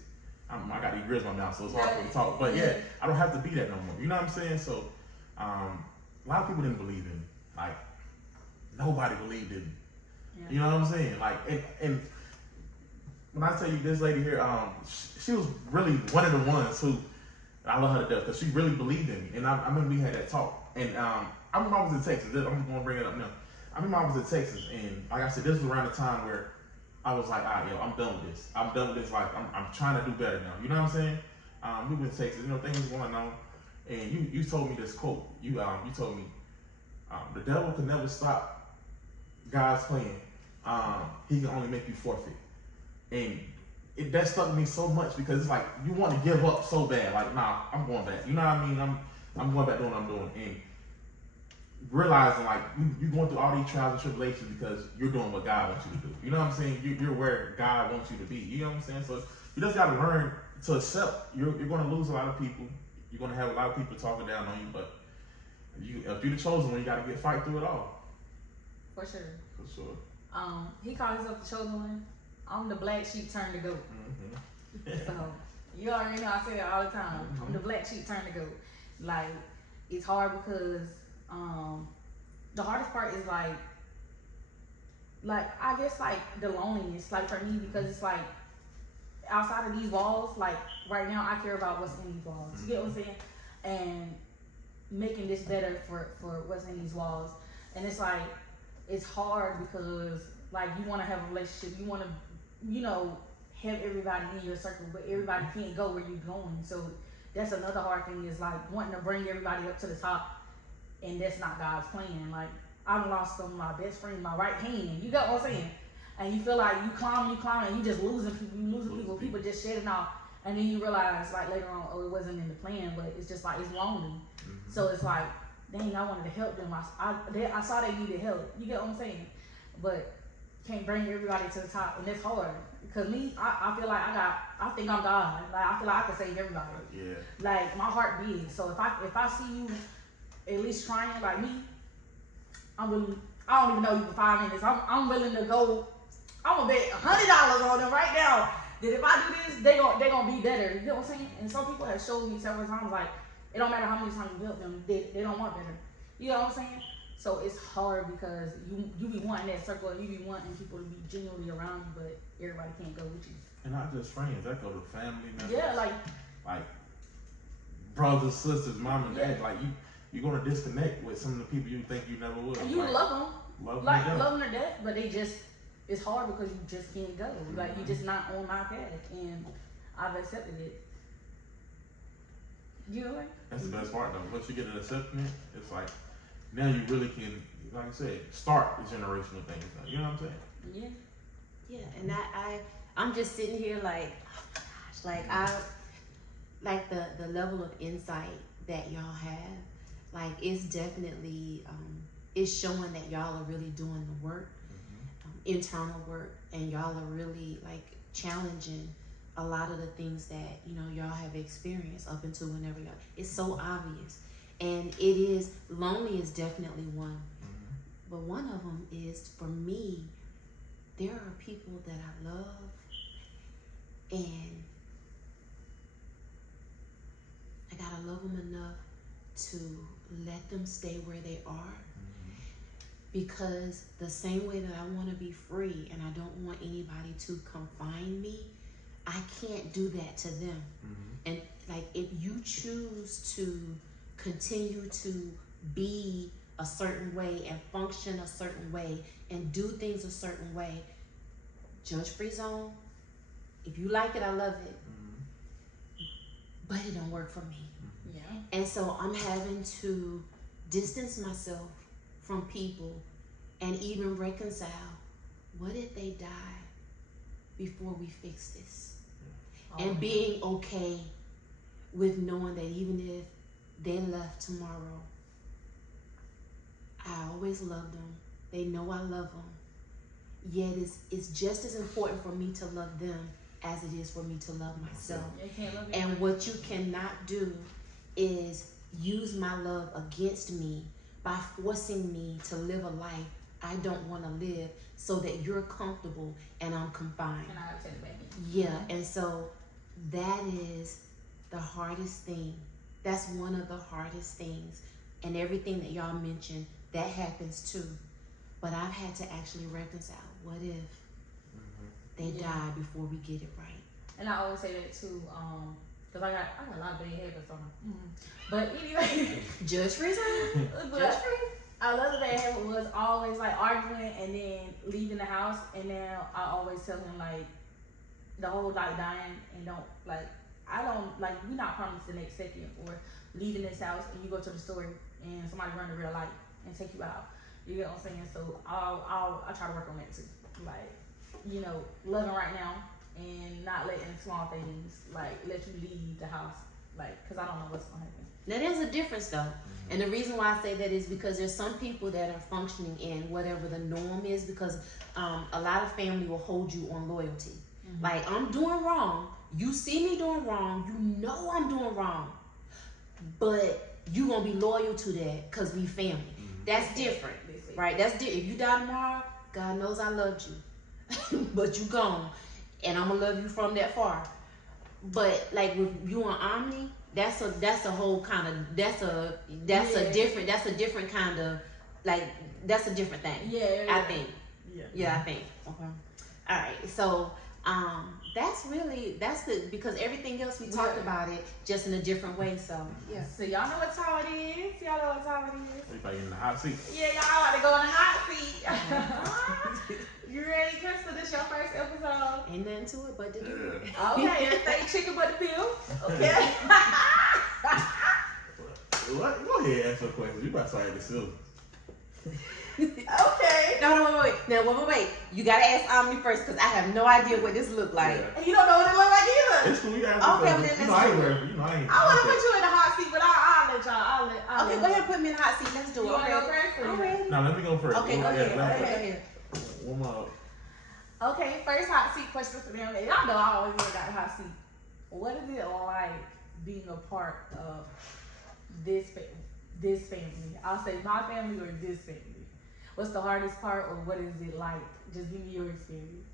I got these grills in my mouth, so it's hard for me to talk. But yeah, I don't have to be that no more. You know what I'm saying? So a lot of people didn't believe in me. Like, nobody believed in me. Yeah. You know what I'm saying? Like, and when I tell you this lady here, she was really one of the ones who, I love her to death because she really believed in me. And I remember we had that talk. And I remember I was in Texas. I'm going to bring it up now. I remember I was in Texas, and like I said, this was around the time where I was like, all right, yo, I'm done with this. I'm done with this life. I'm trying to do better now. You know what I'm saying? We went to Texas. You know, things going on. And you told me this quote. You told me, the devil can never stop God's plan. He can only make you forfeit. And that stuck me so much because it's like you want to give up so bad. Like, nah, I'm going back. You know what I mean? I'm going back doing what I'm doing. And realizing like you're going through all these trials and tribulations because you're doing what God wants you to do. You know what I'm saying? You're where God wants you to be. You know what I'm saying? So you just got to learn to accept you're going to lose a lot of people. You're going to have a lot of people talking down on you, but if you're the chosen one, you got to fight through it all. For sure. For sure. He called himself the chosen one. I'm the black sheep turned to goat. Mm-hmm. So you already know I say that all the time. Mm-hmm. I'm the black sheep turned to goat. Like, it's hard because the hardest part is like I guess like the loneliness, like for me, because it's like outside of these walls, like right now I care about what's in these walls. You get what I'm saying? And making this better for what's in these walls. And it's like, it's hard because like you want to have a relationship, you want to, you know, have everybody in your circle, but everybody can't go where you're going. So that's another hard thing, is like wanting to bring everybody up to the top, and that's not God's plan. Like, I've lost some of my best friends, my right hand. You got what I'm saying? And you feel like you climb, and you just losing people. People just shedding off, and then you realize like later on, oh, it wasn't in the plan, but it's just like it's lonely. Mm-hmm. So it's like, dang, I wanted to help them. I saw they needed help. You get what I'm saying? But can't bring everybody to the top, and it's hard because me, I feel like I think I'm God. Like, I feel like I can save everybody. Yeah. Like, my heart big. So if I see you at least trying like me, I'm willing. I don't even know you for 5 minutes. I'm willing to go. I'm gonna bet $100 on them right now that if I do this, they gonna be better. You know what I'm saying? And some people have showed me several times, like, it don't matter how many times you help them, they don't want better. You know what I'm saying? So it's hard because you be wanting that circle, and you be wanting people to be genuinely around you, but everybody can't go with you. And not just friends, that go to family members. Yeah, like brothers, sisters, mom and dad. Yeah. Like, you're gonna disconnect with some of the people you think you never would. And you like, love them, love like them. love them to death, but it's hard because you just can't go. Like, you just not on my path, and I've accepted it. You know what? That's the best part though. Once you get it accepting it, it's like now you really can, like I said, start the generational things. You know what I'm saying? Yeah. Yeah, and I'm just sitting here like, oh my gosh, like the level of insight that y'all have, like, it's definitely it's showing that y'all are really doing the work, internal work, and y'all are really like challenging a lot of the things that, you know, y'all have experienced up until whenever y'all, it's so obvious. And it is, lonely is definitely one. But one of them is, for me, there are people that I love, and I love them enough to let them stay where they are. Because the same way that I want to be free and I don't want anybody to confine me, I can't do that to them. And like, if you choose to continue to be a certain way and function a certain way and do things a certain way, judge-free zone, if you like it, I love it, but it don't work for me. Yeah. And so I'm having to distance myself from people and even reconcile. What if they die before we fix this? And being okay with knowing that even if they left tomorrow, I always love them. They know I love them. Yet it's just as important for me to love them as it is for me to love myself. You can't love And what you cannot do is use my love against me by forcing me to live a life I don't want to live so that you're comfortable and I'm confined. And I have to take it back in. Yeah, and so that is the hardest thing. That's one of the hardest things. And everything that y'all mentioned, that happens too. But I've had to actually reconcile. What if they die before we get it right? And I always say that too, because I got a lot of bad habits on them. But anyway, Judge-free zone? Judge-free. Another bad habit was always like arguing and then leaving the house, and now I always tell him like the whole like dying and don't like, I don't like, we not promised the next second, or leaving this house and you go to the store and somebody run the real light and take you out. You get what I'm saying? So I try to work on that too. Like, you know, loving right now and not letting small things like let you leave the house, like, cause I don't know what's gonna happen. Now there's a difference though. And the reason why I say that is because there's some people that are functioning in whatever the norm is, because a lot of family will hold you on loyalty. Like, I'm doing wrong. You see me doing wrong. You know I'm doing wrong. But you gonna be loyal to that because we family. That's different, right? That's different. If you die tomorrow, God knows I loved you. But you gone. And I'm gonna love you from that far. But like with you and Omni, that's a whole kind of a different kind of, like, that's a different thing. I think. I think. Okay. All right. So that's the, because everything else we talked about it just in a different way. So yeah. So y'all know what time it is. Y'all know what time it is. Everybody in the hot seat. Yeah, y'all about to go in the hot seat. You ready, Crystal? This your first episode. Ain't nothing to it but to do it. Okay, everything chicken but the pill. Okay. What? Go ahead and answer the question. You about to start the silver. Okay. No, wait. Now, wait. You gotta ask Omni first because I have no idea what this look like. And you don't know what it look like either. It's cool. You Okay, got well, then you know, let's I do ain't it. worried. You know, I ain't. I want to put you in the hot seat, but I'll let y'all. Okay, go ahead and put me in the hot seat. Let's do it. You want to go first? I'm ready. No, let me go first. Okay, go ahead. One more. Okay, first hot seat question for them. Y'all know I always got a hot seat. What is it like being a part of this family? I'll say my family or this family. What's the hardest part, or what is it like? Just give me your experience.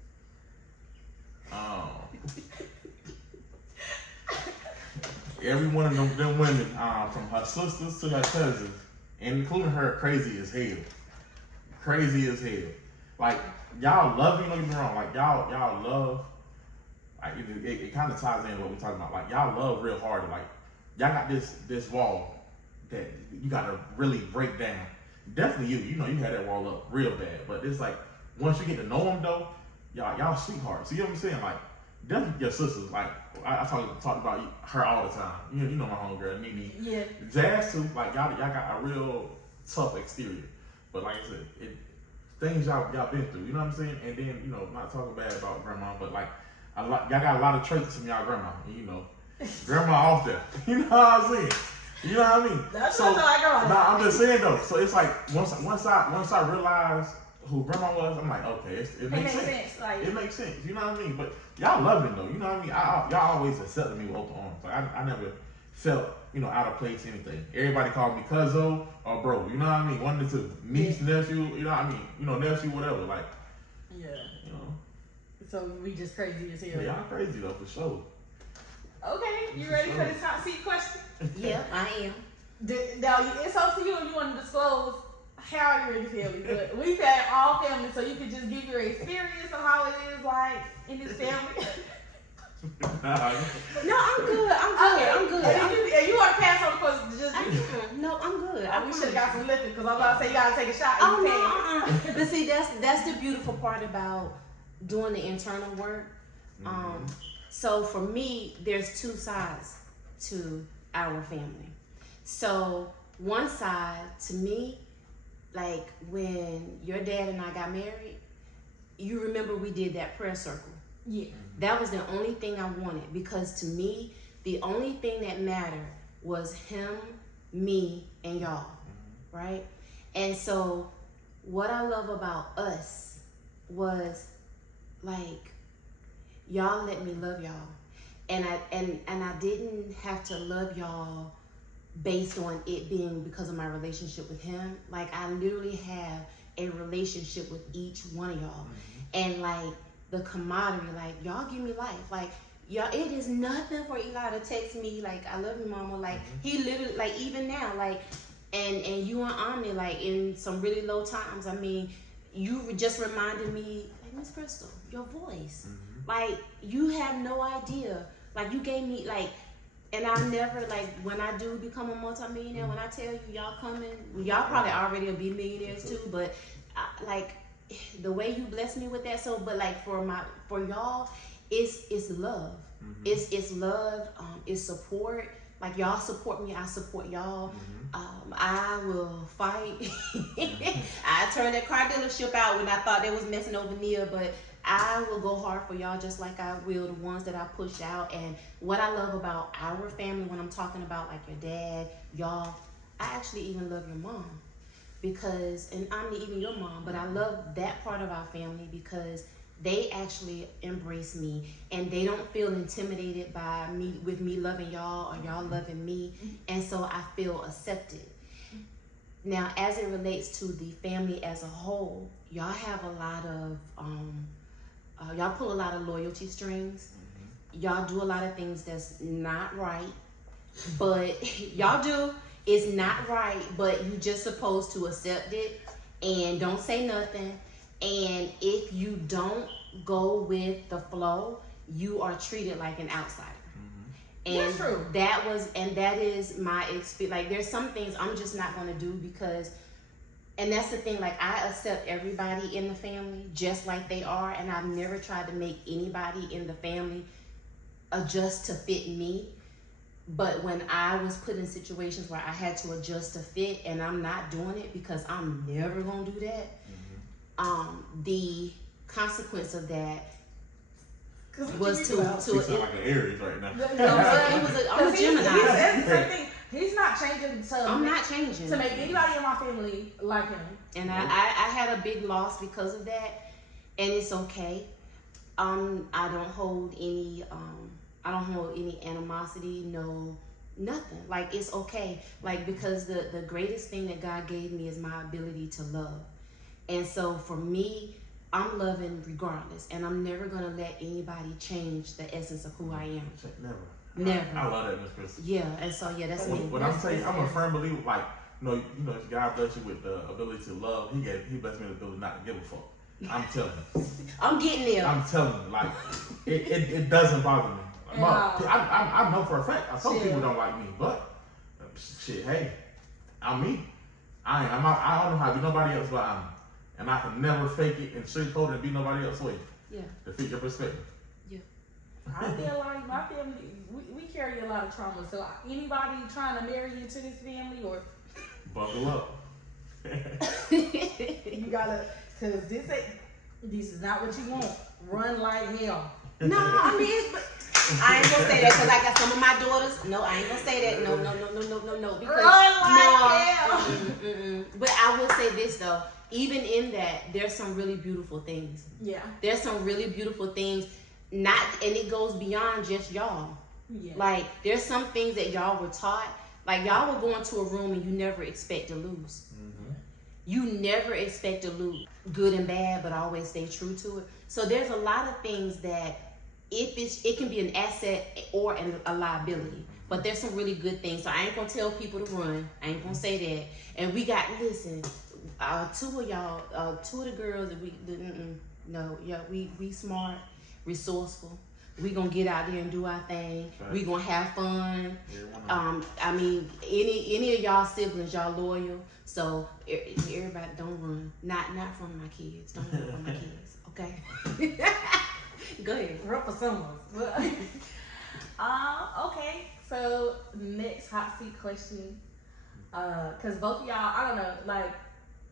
Every one of them women, from her sisters to her cousins, including her, crazy as hell. Crazy as hell. Like, y'all love me, don't get me wrong. Like, y'all love, like, it kind of ties in what we're talking about. Like, y'all love real hard. Like, y'all got this wall that you got to really break down. Definitely you know, you had that wall up real bad. But it's like, once you get to know them, though, y'all sweethearts. See what I'm saying? Like, definitely your sisters. Like, I talk about her all the time. You know my homegirl, Nene. Yeah. Jazz, too. Like, y'all got a real tough exterior. But like I said, things y'all been through, you know what I'm saying? And then, you know, not talking bad about grandma, but like, y'all got a lot of traits from y'all grandma, and you know, grandma off there. You know what I'm saying? You know what I mean? That's so, what I got. Nah, I'm just saying though. So it's like once I realized who grandma was, I'm like, okay, it makes sense. Like, it makes sense. You know what I mean? But y'all love it though. You know what I mean? Y'all always accepted me with open arms. Like I never felt, you know, out of place, anything. Everybody called me cuzzo or bro. You know what I mean? One to two. Niece, nephew. You know what I mean? You know, nephew, whatever. Like, yeah. you know. So we just crazy as hell. Yeah, y'all crazy though, for sure. Okay, you ready for this hot seat question? Yeah, I am. Now, it's up to you if you want to disclose how you're in the family, but we've had all families, so you can just give your experience of how it is like in this family. No, I'm good. I'm good. And you want to pass on the question, just No, I'm good. we should have got some liquor because I'm about to say you gotta take a shot. Oh no, But see, that's the beautiful part about doing the internal work. So for me, there's two sides to our family. So one side to me, like when your dad and I got married, you remember we did that prayer circle. Yeah. That was the only thing I wanted, because to me, the only thing that mattered was him, me, and y'all, right? And so what I love about us was like, y'all let me love y'all. And I didn't have to love y'all based on it being because of my relationship with him. Like, I literally have a relationship with each one of y'all. And like the camaraderie, like y'all give me life. Like y'all, it is nothing for Eli to text me like, I love you, mama. Like he literally, like even now, like, and you and Omni, like in some really low times, I mean, you just reminded me, like, Miss Crystal, your voice. Like you have no idea. Like you gave me like, and I never, like when I do become a multimillionaire, when I tell you y'all coming, y'all probably already will be millionaires too, but like the way you bless me with that. So, but like for y'all, it's love. It's love. It's support. Like y'all support me, I support y'all. I will fight. I turned that car dealership out when I thought they was messing over Nia, but I will go hard for y'all just like I will the ones that I push out. And what I love about our family, when I'm talking about like your dad, y'all, I actually even love your mom. Because, and I'm even your mom, but I love that part of our family because they actually embrace me and they don't feel intimidated by me, with me loving y'all or y'all loving me. And so I feel accepted. Now, as it relates to the family as a whole, y'all have a lot of, y'all pull a lot of loyalty strings. Y'all do a lot of things that's not right, but y'all do. It's not right, but you just supposed to accept it and don't say nothing. And if you don't go with the flow, you are treated like an outsider. And that's true. That is my experience. Like there's some things I'm just not gonna do because, and that's the thing, like I accept everybody in the family just like they are, and I've never tried to make anybody in the family adjust to fit me. But when I was put in situations where I had to adjust to fit, and I'm not doing it because I'm never gonna do that, the consequence of that was to you sound like an Aries right now. I'm a Gemini. That's the same thing. He's not changing not changing to make anybody in my family like him. And I had a big loss because of that, and it's okay. I don't hold any animosity, nothing. Like it's okay. Like because the greatest thing that God gave me is my ability to love. And so for me, I'm loving regardless, and I'm never gonna let anybody change the essence of who I am. Never. I love that, Miss Crystal. Yeah, and so yeah, that's me. When I'm saying I'm a firm believer, like you know, if God bless you with the ability to love, He blessed me with the ability not to give a fuck. I'm telling you. I'm getting there. I'm telling you, like it doesn't bother me. I know for a fact. Some people don't like me, but shit, hey, I'm me. I don't know how to be nobody else but I'm me. And I can never fake it and sugarcoat it and be nobody else way. Yeah. To fit your perspective. Yeah. I feel like my family, we carry a lot of trauma. So anybody trying to marry into this family or buckle up. You gotta, cause this is not what you want. Run like hell. No, I mean, I ain't gonna say that because I got some of my daughters. No, I ain't gonna say that. No. Because, run like hell. But I will say this though. Even in that, there's some really beautiful things. Yeah. There's some really beautiful things. And it goes beyond just y'all. Yeah. Like there's some things that y'all were taught. Like y'all will go into a room and you never expect to lose. You never expect to lose, good and bad, but always stay true to it. So there's a lot of things that it can be an asset or a liability. But there's some really good things. So I ain't gonna tell people to run. I ain't gonna say that. And we got, listen, two of y'all, two of the girls that we smart, resourceful. We gonna get out there and do our thing. Right. We gonna have fun. I mean, any of y'all siblings, y'all loyal. So everybody don't run. Not from my kids. Don't run from my kids. Okay. Go ahead. Run for someone. Okay. So next hot seat question. Cause both of y'all, I don't know, like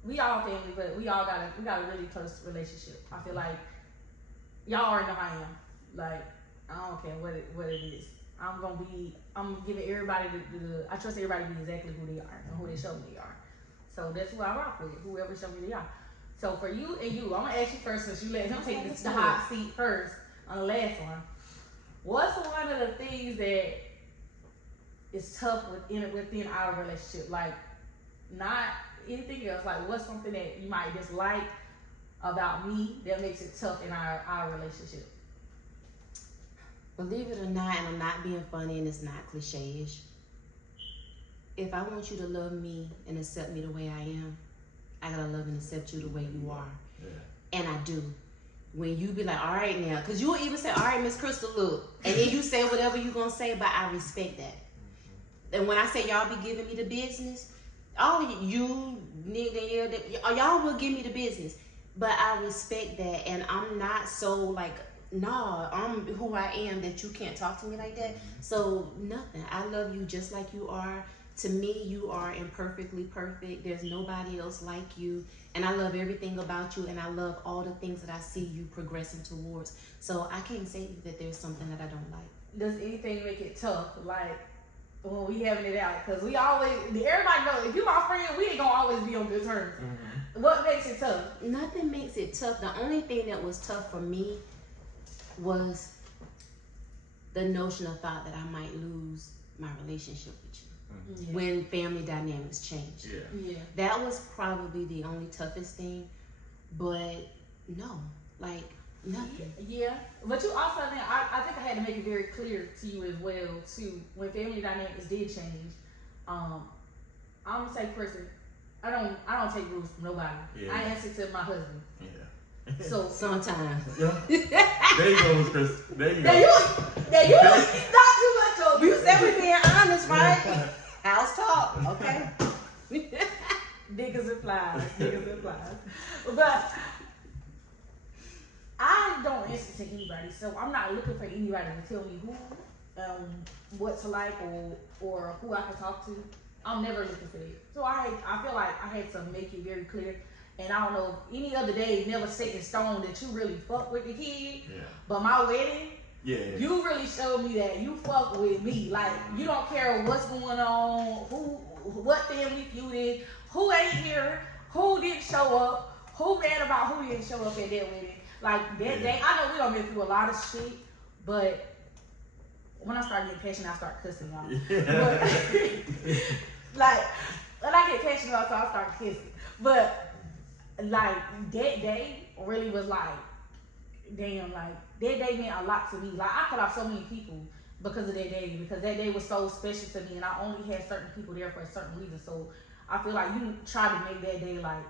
we all family, but we got a really close relationship. I feel like y'all already know how I am. Like, I don't care what it is. I'm giving everybody I trust everybody to be exactly who they are and who they show me they are. So that's who I rock with, whoever show me they are. So for you and you, I'm gonna ask you first since you let him take the hot seat first on the last one. What's one of the things that is tough within our relationship? Like, not anything else. Like, what's something that you might dislike about me that makes it tough in our relationship? Believe it or not, and I'm not being funny and it's not cliche-ish, if I want you to love me and accept me the way I am, I gotta love and accept you the way you are. Yeah. And I do. When you be like, all right now, because you'll even say, all right, Miss Crystal, look, and then you say whatever you gonna say, but I respect that. And when I say y'all be giving me the business, all of you nigga, y'all will give me the business, but I respect that, and I'm not so like, nah, I'm who I am that you can't talk to me like that. So nothing. I love you just like you are. To me, you are imperfectly perfect. There's nobody else like you, and I love everything about you, and I love all the things that I see you progressing towards. So I can't say that there's something that I don't like. Does anything make it tough? Like, when we having it out, because everybody know if you my friend, we ain't gonna always be on good terms. Mm-hmm. What makes it tough? Nothing makes it tough. The only thing that was tough for me was the notion of thought that I might lose my relationship with you. Mm-hmm. When family dynamics change. Yeah. That was probably the only toughest thing, but no, like nothing. Yeah, but you also, I think I had to make it very clear to you as well too. When family dynamics did change, I'm the same person. I don't take rules from nobody. Yeah. I answer to my husband. Yeah. So sometimes. Yeah. There you go, Chris. There you go. Now you not too much over. You said we're being honest, right? House talk, okay? Niggas and flies. But I don't answer to anybody, so I'm not looking for anybody to tell me what to like or who I can talk to. I'm never looking for that. So I feel like I had to make it very clear. And I don't know, any other day never set in stone that you really fuck with the kid. Yeah. But my wedding, you really showed me that you fuck with me. Like, you don't care what's going on, what family feuded, who ain't here, who didn't show up, who mad about who didn't show up at that wedding. Like, that day, I know we done been through a lot of shit, but when I start getting passionate, I start cussing y'all. Yeah. But, like, when I get passionate, I start kissing. But like, that day really was like, damn, like, that day meant a lot to me. Like, I cut off so many people because of that day, because that day was so special to me, and I only had certain people there for a certain reason. So I feel like you try to make that day like,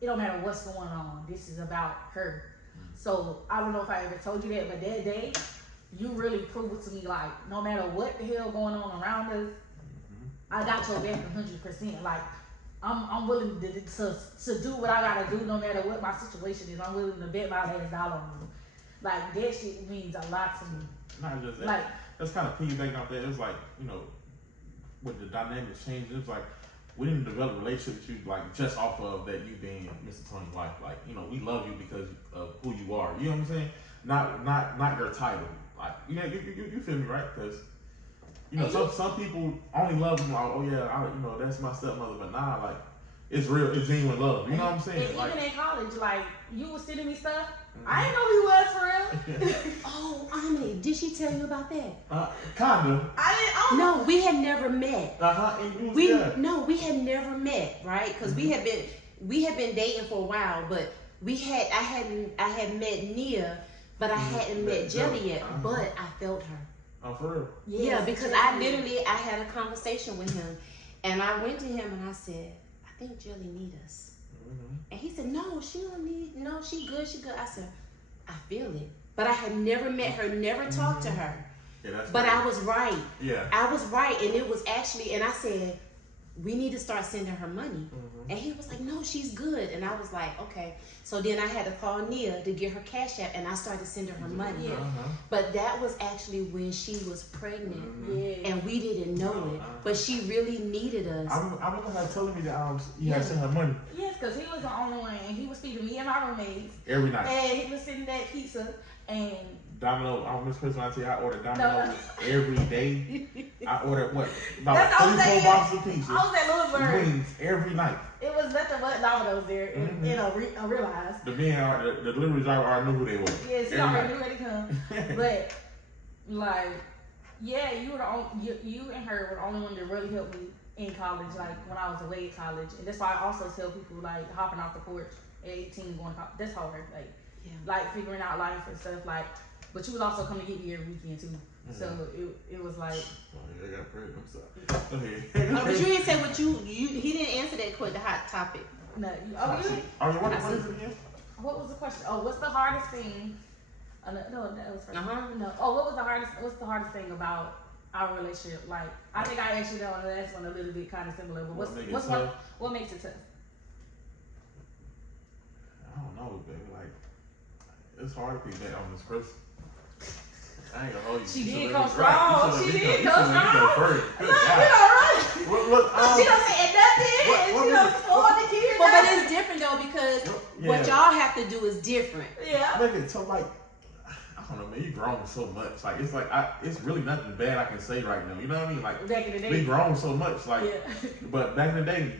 it don't matter what's going on, this is about her. So I don't know if I ever told you that, but that day, you really proved to me, like, no matter what the hell going on around us, I got your back 100%. Like, I'm willing to do what I gotta do, no matter what my situation is. I'm willing to bet my last dollar on you. Like, that shit means a lot to me. Not just that. Like, that's kind of piggybacking off that. It's like, you know, with the dynamics changing, it's like we didn't develop a relationship with you like just off of that you being Mr. Tony's wife. Like, you know, we love you because of who you are. You know what I'm saying? Not your title. Like, you know, you feel me, right? Because you know, some people only love you like, oh yeah, that's my stepmother, but nah, like, it's real, it's genuine love. You know what I'm saying? And like, even in college, like, you was sending me stuff. I didn't know who he was for real. Oh, Ami, did she tell you about that? Kinda. No, we had never met. We had never met, right? Because we had been dating for a while, but I had met Nia but I hadn't met Jelly yet. But I felt her. Oh, for real? Yeah, because I had a conversation with him, and I went to him and I said, I think Jelly need us. And he said, no, she don't need, no, she good. I said, I feel it. But I had never met her, never talked to her. Yeah, that's but crazy. I was right. Yeah. I was right. And it was actually, and I said, we need to start sending her money. And he was like, no, she's good. And I was like, okay. So then I had to call Nia to get her Cash App, and I started sending her money. But that was actually when she was pregnant, and we didn't know it. But she really needed us. I remember her telling me that you had sent her money. Yes, because he was the only one, and he was feeding me and my roommates every night. And he was sitting that pizza and Domino. I'm Miss Chris when I tell you I order Domino's every day. I order what? About 3-4 boxes of pizza. I was at Lewisburg. Wings every night. It was nothing but Domino's there, and I realized. The delivery driver already knew who they were. Yes, he already knew where to come. But like, yeah, you were the only, you and her were the only one that really helped me in college. Like when I was away at college, and that's why I also tell people like hopping off the porch at 18 going to college. That's hard. Like figuring out life and stuff like. But you was also coming to get me every weekend too. So it was like. Oh yeah, I got pregnant. I'm sorry. But you didn't say what you he didn't answer that the hot topic. No. What is it again? What was the question? Oh, what's the hardest thing? No, that was first. No. Oh, what's the hardest thing about our relationship? Like, I think I actually know the last one a little bit kind of similar. But what makes it tough? I don't know, baby. Like, it's hard to be back on this person. I ain't gonna hold you. She did come strong. She did come strong. Good Look, God. Look, she don't say nothing. She don't spoil the kid. But it's different though, because what y'all have to do is different. Yeah. Make it so like, I don't know, man. You grown so much. Like it's really nothing bad I can say right now. You know what I mean? Like back in the day, we grown so much. Like, but back in the day,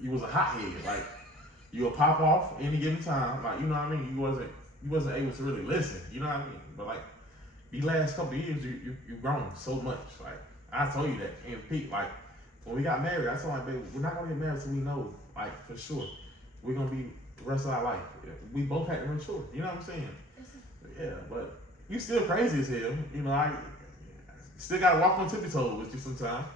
you was a hothead. Like you would pop off any given time. Like you know what I mean? You wasn't able to really listen. You know what I mean? But like. These last couple of years, you've grown so much. Like I told you that in peak. Like when we got married, I told my baby, we're not gonna get married until we know, like for sure, we're gonna be the rest of our life. We both had to mature. You know what I'm saying? Yeah, but you still crazy as hell. You know, I still gotta walk on tippy toes with you sometimes.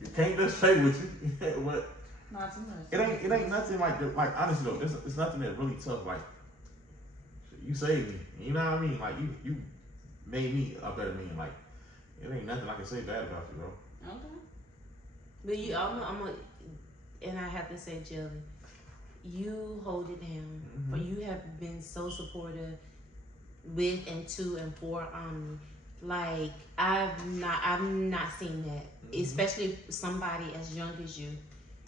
You can't just play with you, but not too much. It ain't nothing like honestly though. It's nothing that's really tough. Like you saved me. You know what I mean? Like you. Made me a better man. Like it ain't nothing I can say bad about you, bro. Okay. But and I have to say, Jelly, you hold it down. For you have been so supportive with and to and for Omni. Like I've not seen that, especially somebody as young as you.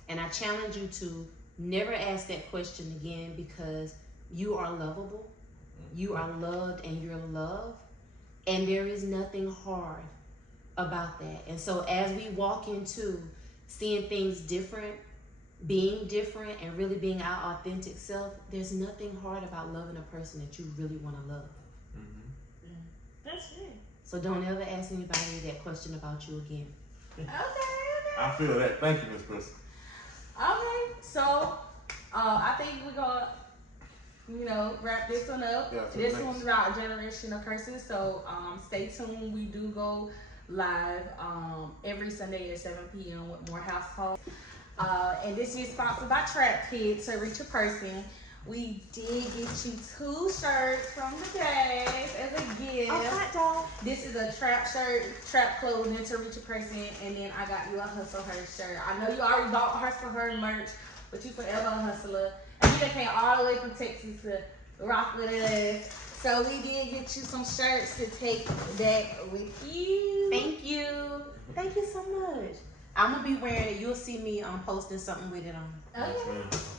And I challenge you to never ask that question again, because you are lovable, you are loved, and you're loved. And there is nothing hard about that. And so as we walk into seeing things different, being different, and really being our authentic self, there's nothing hard about loving a person that you really want to love. That's it. So don't ever ask anybody that question about you again. Okay. I feel that. Thank you, Miss Chris. Okay. So I think we're gonna wrap this one up. Yeah, this one's about generational curses. So stay tuned. We do go live every Sunday at 7 p.m. with more households. And this is sponsored by Trap Kids. So reach a person. We did get you 2 shirts from the bag as a gift. Oh, hot dog. This is a trap shirt, trap clothing to reach a person, and then I got you a Hustle Her shirt. I know you already bought Hustle Her merch, but you forever a hustler. And you done came all the way from Texas to rock with us. So we did get you some shirts to take back with you. Thank you. Thank you so much. I'm gonna be wearing it. You'll see me posting something with it on. Okay. Yes,